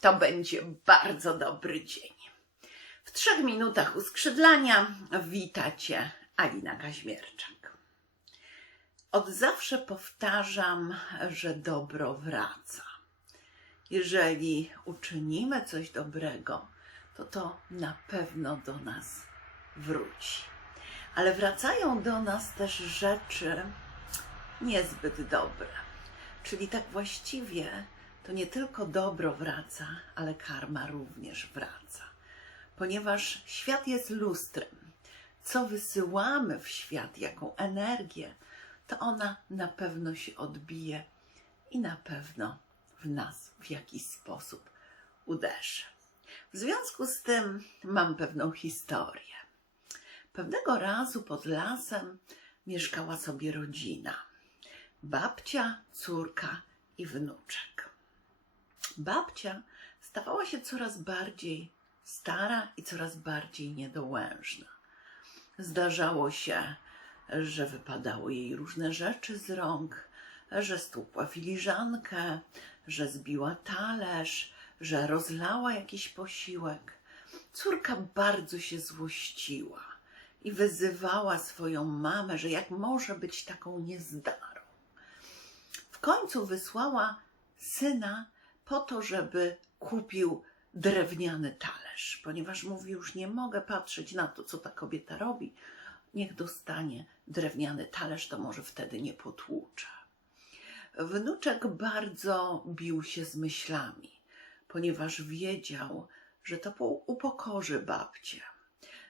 to będzie bardzo dobry dzień. W trzech minutach uskrzydlania witacie Alina Kaźmierczak. Od zawsze powtarzam, że dobro wraca. Jeżeli uczynimy coś dobrego, to to na pewno do nas wróci. Ale wracają do nas też rzeczy niezbyt dobre. Czyli tak właściwie to nie tylko dobro wraca, ale karma również wraca. Ponieważ świat jest lustrem. Co wysyłamy w świat, jaką energię, to ona na pewno się odbije i na pewno w nas w jakiś sposób uderzy. W związku z tym mam pewną historię. Pewnego razu pod lasem mieszkała sobie rodzina. Babcia, córka i wnuczek. Babcia stawała się coraz bardziej stara i coraz bardziej niedołężna. Zdarzało się, że wypadały jej różne rzeczy z rąk, że stłukła filiżankę, że zbiła talerz, że rozlała jakiś posiłek. Córka bardzo się złościła i wyzywała swoją mamę, że jak może być taką niezdarą. W końcu wysłała syna po to, żeby kupił drewniany talerz, ponieważ mówi, już nie mogę patrzeć na to, co ta kobieta robi. Niech dostanie drewniany talerz, to może wtedy nie potłucze. Wnuczek bardzo bił się z myślami, ponieważ wiedział, że to po- upokorzy babcię.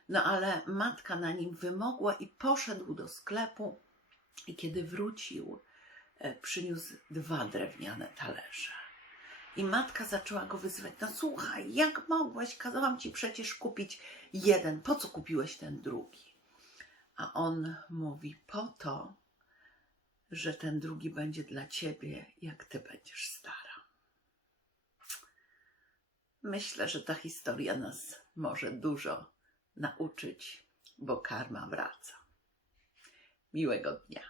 No ale matka na nim wymogła i poszedł do sklepu i kiedy wrócił, e, przyniósł dwa drewniane talerze. I matka zaczęła go wyzywać. No słuchaj, jak mogłeś? Kazałam ci przecież kupić jeden. Po co kupiłeś ten drugi? A on mówi, po to, że ten drugi będzie dla ciebie, jak ty będziesz stara. Myślę, że ta historia nas może dużo nauczyć, bo karma wraca. Miłego dnia.